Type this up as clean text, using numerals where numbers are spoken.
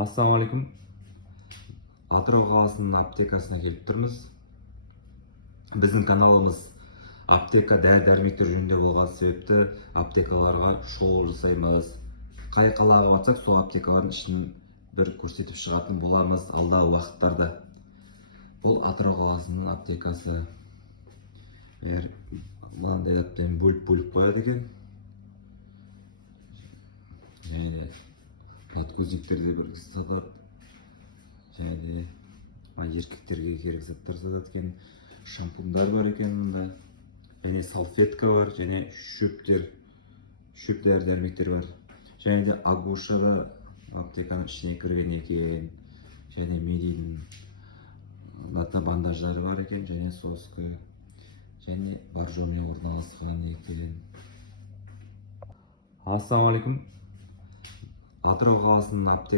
Ассалаумағалейкум. Атырау қаласының аптекасына келіп тұрмыз. Біздің каналымыз аптека дәрі-дәрмектер жөнінде болған себепті аптекаларға шоу жасаймыз. Қай қалаға барсақ, сол аптекалардың ішін бір көрсетіп шығатын боламыз алдағы уақыттарда. Бұл Атырау қаласының аптекасы. Мынандай затпен бөліп қояды екен. Және де надкузниктерде бір сатады. Және де еркектерге керек заттар сатады екен. Шампундар бар екен мұнда. Және салфетка бар, және шөп дәрі-дәрмектер бар. Және де Агуша да аптеканың ішіне кірген екен. Және Медидің бандаждары бар екен, және соска, және Боржоми орналасқан екен. Ассалаумағалейкум. Атырау қаласының аптекасы